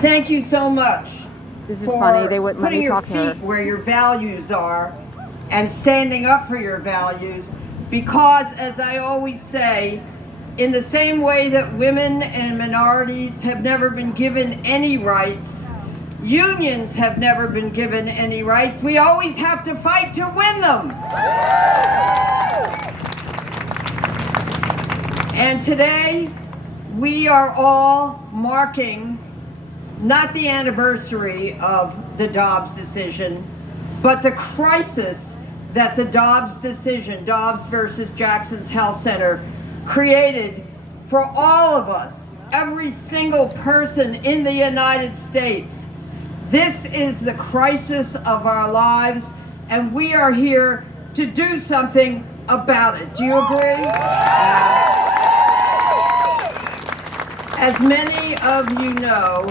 Thank you so much. This is funny. They wouldn't let me talk to her. Putting your feet where your values are and standing up for your values, because, as I always say, in the same way that women and minorities have never been given any rights, unions have never been given any rights. We always have to fight to win them. And today, we are all marking not the anniversary of the Dobbs decision, but the crisis that the Dobbs decision, Dobbs versus Jackson's Health Center, created for all of us, every single person in the United States. This is the crisis of our lives, and we are here to do something about it. Do you agree? As many of you know,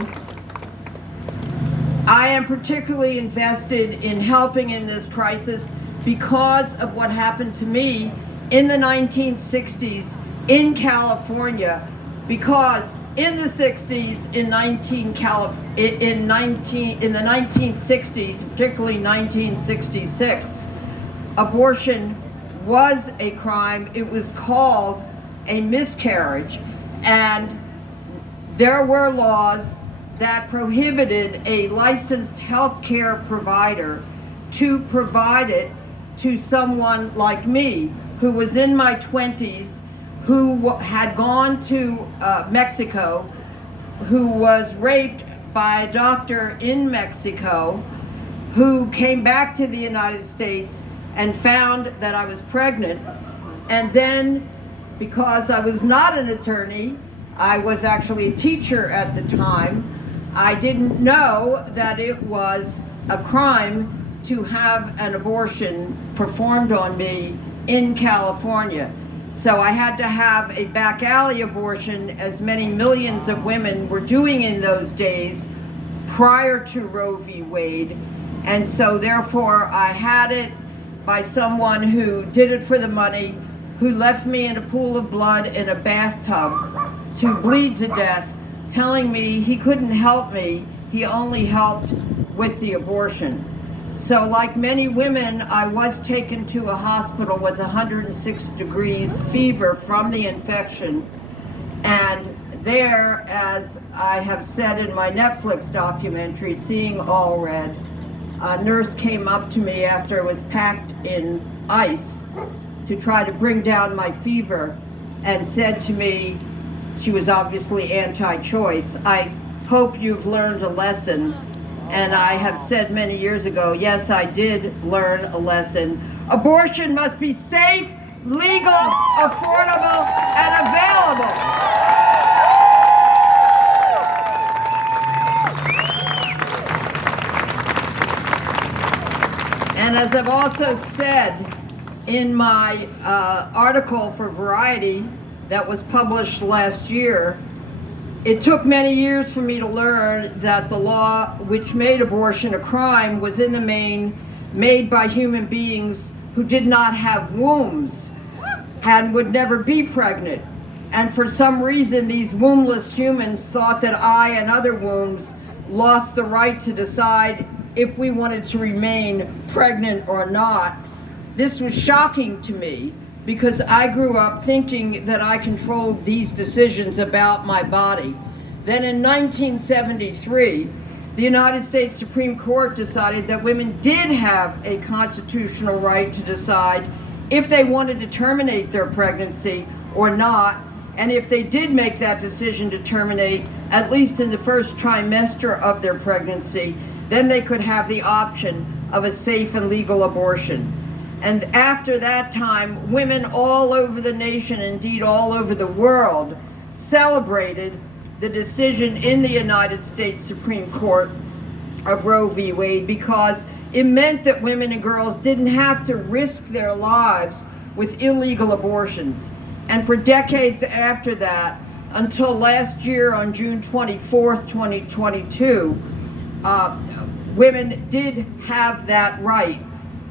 I am particularly invested in helping in this crisis because of what happened to me in the 1960s in California, because in the 60s, in the 1960s, particularly 1966, abortion was a crime. It was called a miscarriage, and there were laws that prohibited a licensed healthcare provider to provide it to someone like me, who was in my 20s, who had gone to Mexico, who was raped by a doctor in Mexico, who came back to the United States and found that I was pregnant. And then, because I was not an attorney, I was actually a teacher at the time, I didn't know that it was a crime to have an abortion performed on me in California. So I had to have a back alley abortion, as many millions of women were doing in those days prior to Roe v. Wade. And so therefore I had it by someone who did it for the money, who left me in a pool of blood in a bathtub to bleed to death, telling me he couldn't help me, he only helped with the abortion. So like many women, I was taken to a hospital with 106 degrees fever from the infection. And there, as I have said in my Netflix documentary, Seeing Allred, a nurse came up to me after I was packed in ice to try to bring down my fever and said to me, she was obviously anti-choice, "I hope you've learned a lesson." And I have said many years ago, yes, I did learn a lesson. Abortion must be safe, legal, affordable, and available. And as I've also said in my article for Variety that was published last year, it took many years for me to learn that the law which made abortion a crime was in the main made by human beings who did not have wombs and would never be pregnant. And for some reason, these wombless humans thought that I and other wombs lost the right to decide if we wanted to remain pregnant or not. This was shocking to me, because I grew up thinking that I controlled these decisions about my body. Then in 1973, the United States Supreme Court decided that women did have a constitutional right to decide if they wanted to terminate their pregnancy or not, and if they did make that decision to terminate, at least in the first trimester of their pregnancy, then they could have the option of a safe and legal abortion. And after that time, women all over the nation, indeed all over the world, celebrated the decision in the United States Supreme Court of Roe v. Wade, because it meant that women and girls didn't have to risk their lives with illegal abortions. And for decades after that, until last year on June 24th, 2022, women did have that right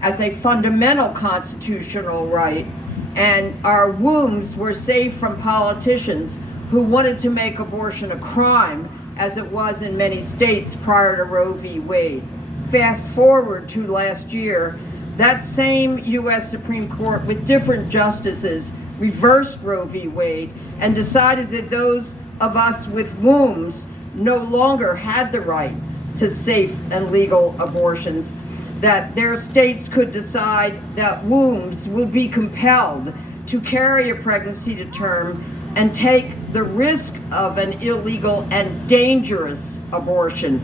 as a fundamental constitutional right, and our wombs were saved from politicians who wanted to make abortion a crime, as it was in many states prior to Roe v. Wade. Fast forward to last year, that same U.S. Supreme Court with different justices reversed Roe v. Wade and decided that those of us with wombs no longer had the right to safe and legal abortions, that their states could decide that wombs would be compelled to carry a pregnancy to term and take the risk of an illegal and dangerous abortion,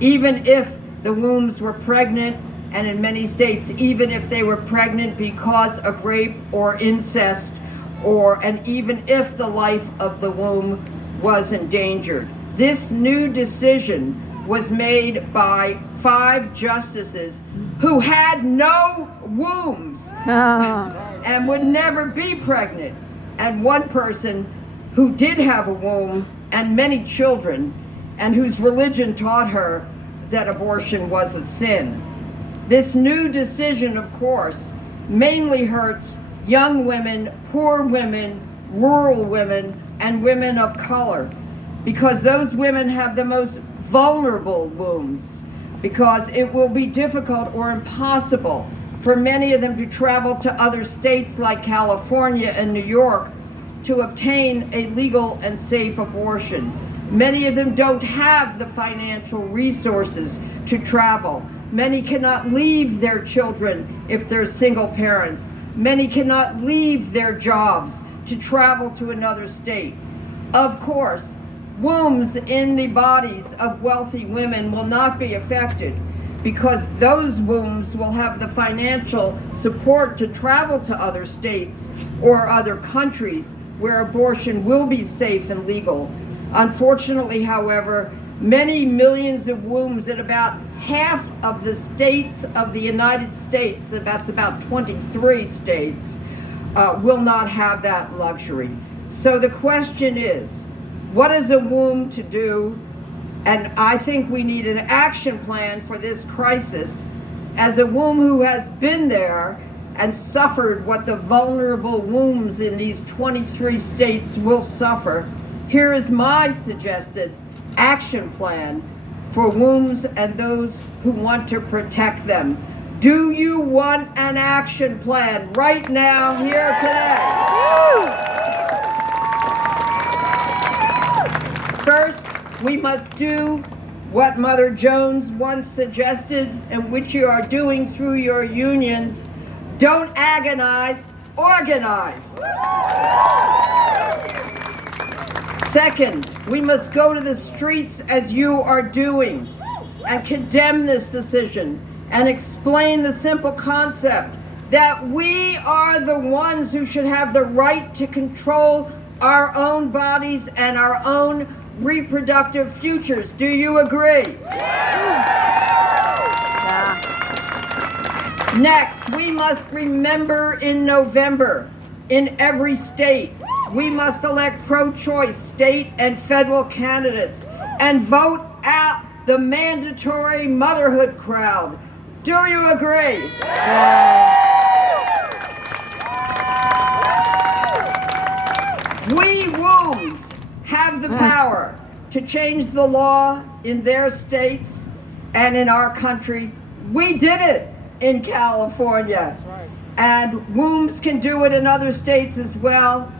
even if the wombs were pregnant, and in many states, even if they were pregnant because of rape or incest, and even if the life of the womb was endangered. This new decision was made by 5 justices who had no wombs and would never be pregnant, and one person who did have a womb and many children, and whose religion taught her that abortion was a sin. This new decision, of course, mainly hurts young women, poor women, rural women, and women of color, because those women have the most vulnerable wombs, because it will be difficult or impossible for many of them to travel to other states like California and New York to obtain a legal and safe abortion. Many of them don't have the financial resources to travel. Many cannot leave their children if they're single parents. Many cannot leave their jobs to travel to another state. Of course, wombs in the bodies of wealthy women will not be affected, because those wombs will have the financial support to travel to other states or other countries where abortion will be safe and legal. Unfortunately, however, many millions of wombs in about half of the states of the United States, that's about 23 states, will not have that luxury. So the question is, what is a womb to do? And I think we need an action plan for this crisis. As a womb who has been there and suffered what the vulnerable wombs in these 23 states will suffer, here is my suggested action plan for wombs and those who want to protect them. Do you want an action plan right now, here today? First, we must do what Mother Jones once suggested, and which you are doing through your unions. Don't agonize, organize. Second, we must go to the streets as you are doing and condemn this decision and explain the simple concept that we are the ones who should have the right to control our own bodies and our own reproductive futures. Do you agree? Yeah. Next, we must remember in November, in every state, we must elect pro-choice state and federal candidates and vote out the mandatory motherhood crowd. Do you agree? We wombs have the power to change the law in their states and in our country. We did it in California. That's right. And wombs can do it in other states as well,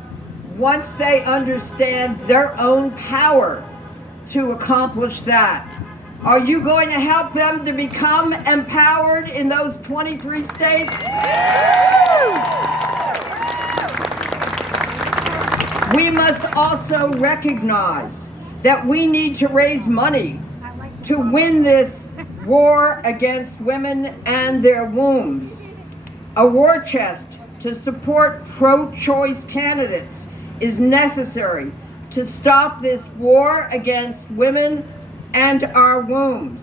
once they understand their own power to accomplish that. Are you going to help them to become empowered in those 23 states? We must also recognize that we need to raise money to win this war against women and their wombs. A war chest to support pro-choice candidates is necessary to stop this war against women and our wombs.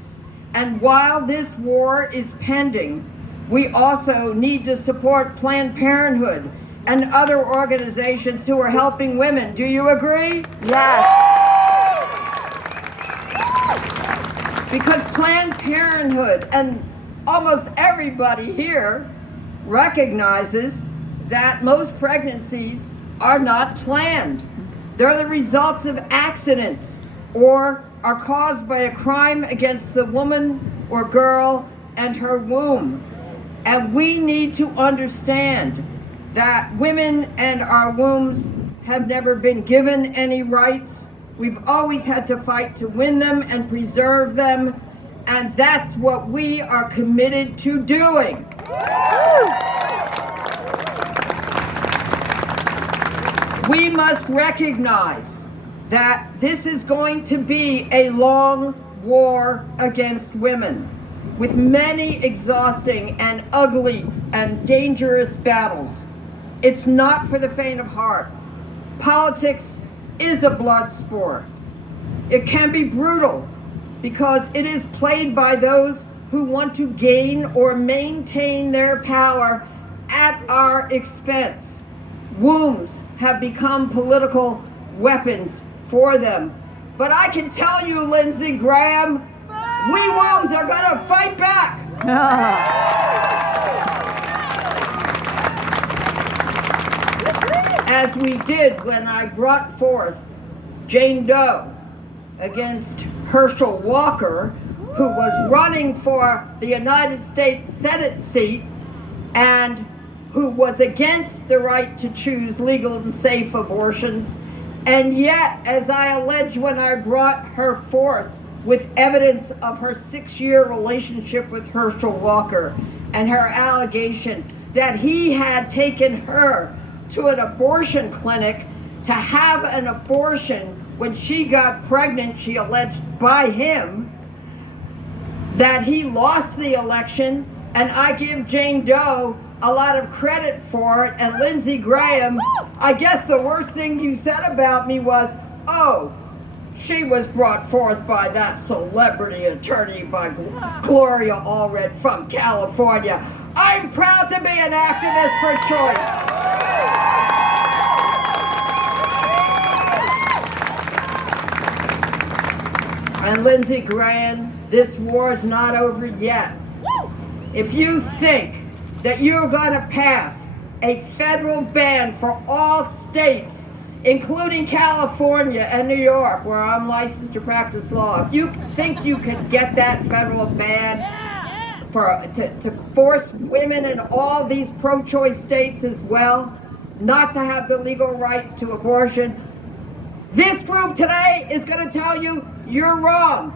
And while this war is pending, we also need to support Planned Parenthood and other organizations who are helping women. Do you agree? Yes. Because Planned Parenthood and almost everybody here recognizes that most pregnancies are not planned. They're the results of accidents or are caused by a crime against the woman or girl and her womb. And we need to understand that women and our wombs have never been given any rights. We've always had to fight to win them and preserve them, and that's what we are committed to doing. We must recognize that this is going to be a long war against women, with many exhausting and ugly and dangerous battles. It's not for the faint of heart. Politics is a blood sport. It can be brutal because it is played by those who want to gain or maintain their power at our expense. Wombs have become political weapons for them. But I can tell you, Lindsey Graham, we wombs are going to fight back. As we did when I brought forth Jane Doe against Herschel Walker, who was running for the United States Senate seat and who was against the right to choose legal and safe abortions. And yet, as I alleged when I brought her forth with evidence of her 6-year relationship with Herschel Walker and her allegation that he had taken her to an abortion clinic to have an abortion when she got pregnant, she alleged by him, that he lost the election, and I give Jane Doe a lot of credit for it. And Lindsey Graham, I guess the worst thing you said about me was, oh, she was brought forth by that celebrity attorney, by Gloria Allred from California. I'm proud to be an activist for choice. And Lindsey Graham, this war is not over yet. If you think that you're going to pass a federal ban for all states, including California and New York, where I'm licensed to practice law, if you think you can get that federal ban to force women in all these pro-choice states as well not to have the legal right to abortion, this group today is going to tell you you're wrong.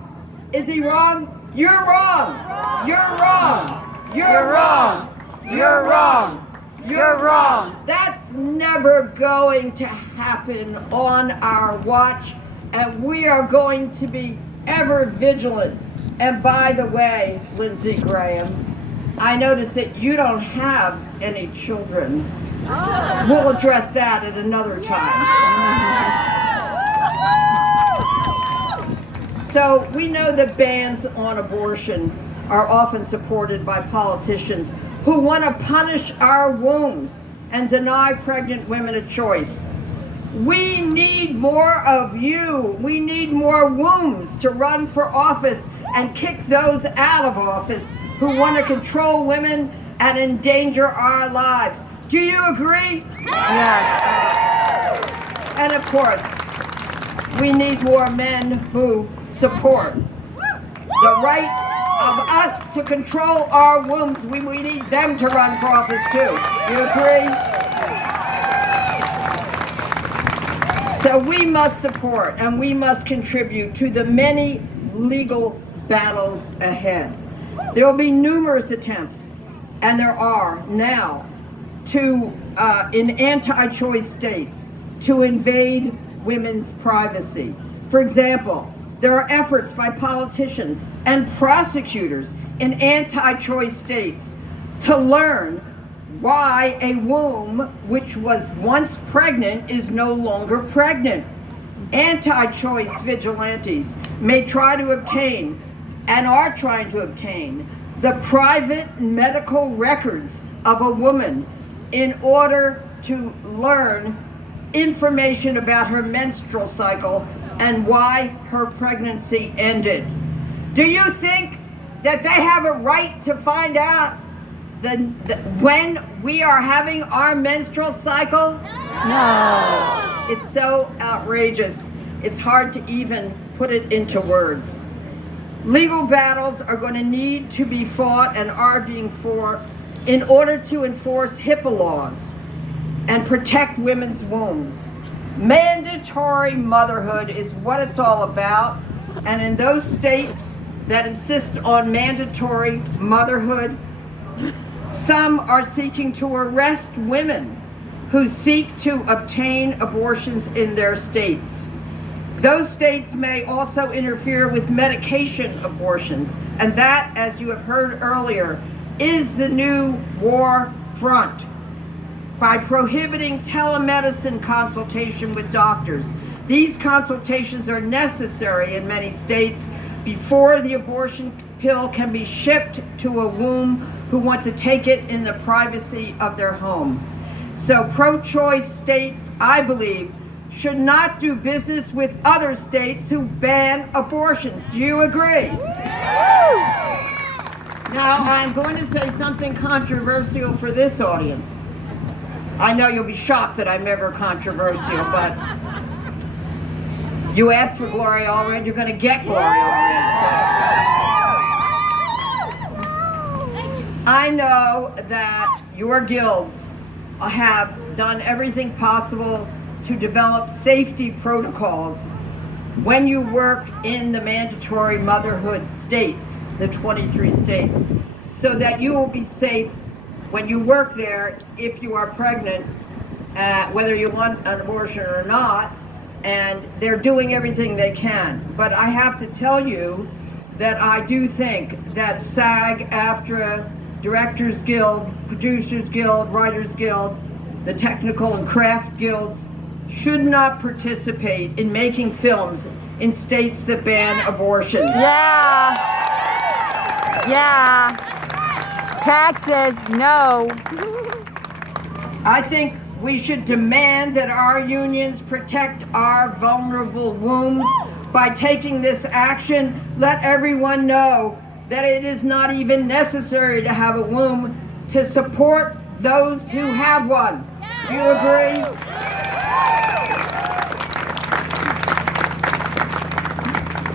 Is he wrong? You're wrong. You're wrong. You're wrong. You're wrong. You're wrong. That's never going to happen on our watch, and we are going to be ever vigilant. And by the way, Lindsey Graham, I noticed that you don't have any children. We'll address that at another time. So we know that bans on abortion are often supported by politicians who want to punish our wombs and deny pregnant women a choice. We need more of you. We need more wombs to run for office and kick those out of office who want to control women and endanger our lives. Do you agree? Yes. And of course, we need more men who support the right of us to control our wombs. We need them to run for office too. You agree? So we must support and we must contribute to the many legal battles ahead. There will be numerous attempts, and there are now, to in anti-choice states to invade women's privacy. For example, there are efforts by politicians and prosecutors in anti-choice states to learn why a womb which was once pregnant is no longer pregnant. Anti-choice vigilantes may try to obtain, and are trying to obtain, the private medical records of a woman in order to learn information about her menstrual cycle and why her pregnancy ended. Do you think that they have a right to find out when we are having our menstrual cycle? No. It's so outrageous. It's hard to even put it into words. Legal battles are going to need to be fought and are being fought in order to enforce HIPAA laws and protect women's wombs. Mandatory motherhood is what it's all about, and in those states that insist on mandatory motherhood, some are seeking to arrest women who seek to obtain abortions in their states. Those states may also interfere with medication abortions, and that, as you have heard earlier, is the new war front. By prohibiting telemedicine consultation with doctors. These consultations are necessary in many states before the abortion pill can be shipped to a womb who wants to take it in the privacy of their home. So pro-choice states, I believe, should not do business with other states who ban abortions. Do you agree? Now, I'm going to say something controversial for this audience. I know you'll be shocked that I'm ever controversial, but you asked for Gloria Allred, you're going to get Gloria Allred. I know that your guilds have done everything possible to develop safety protocols when you work in the mandatory motherhood states, the 23 states, so that you will be safe when you work there if you are pregnant, whether you want an abortion or not, and they're doing everything they can. But I have to tell you that I do think that SAG, AFTRA, Directors Guild, Producers Guild, Writers Guild, the technical and craft guilds should not participate in making films in states that ban abortion. Yeah. Yeah. Taxes, no. I think we should demand that our unions protect our vulnerable wombs. By taking this action, let everyone know that it is not even necessary to have a womb to support those who have one. Do you agree?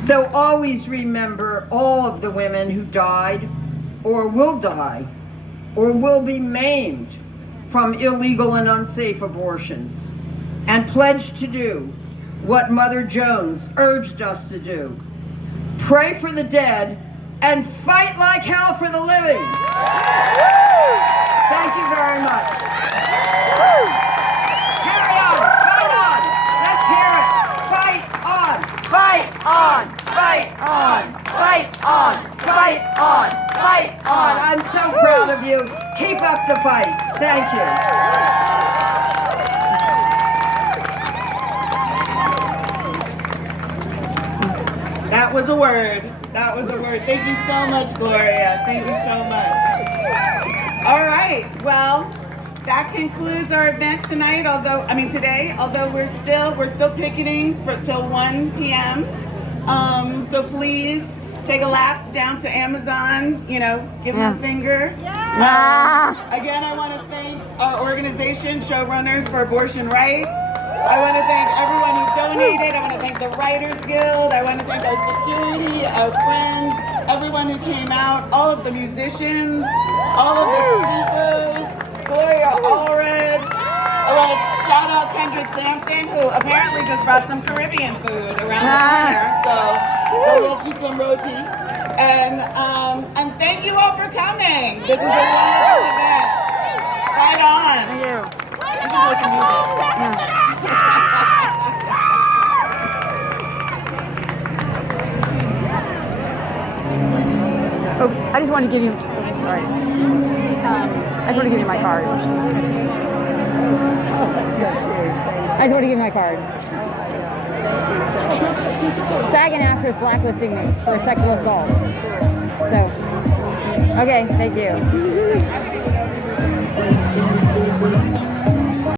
So always remember all of the women who died, or will die, or will be maimed from illegal and unsafe abortions, and pledge to do what Mother Jones urged us to do. Pray for the dead and fight like hell for the living. Thank you very much. Carry on, fight on. Let's hear it. Fight on, fight on, fight on, fight on, fight on, fight on. I'm so proud of you. Keep up the fight. Thank you. That was a word. That was a word. Thank you so much, Gloria. Thank you so much. All right. Well, that concludes our event tonight. Today. Although we're still picketing till 1 p.m. So please take a lap down to Amazon. Give them a finger. Again, I want to thank our organization, Showrunners for Abortion Rights. I want to thank everyone who donated. I want to thank the Writers Guild. I want to thank our security, our friends, everyone who came out, all of the musicians, all of the speakers, Gloria Allred. I want to shout out Kendrick Sampson, who apparently just brought some Caribbean food around the corner. So go get you some roti. And thank you all for coming. This was a wonderful event. Fight on. Thank you. You can play some music. Oh, I just want to give you, sorry. I just want to give you my card. I just want to give you my card. SAG and AFTRA is blacklisting me for sexual assault. So, okay, thank you.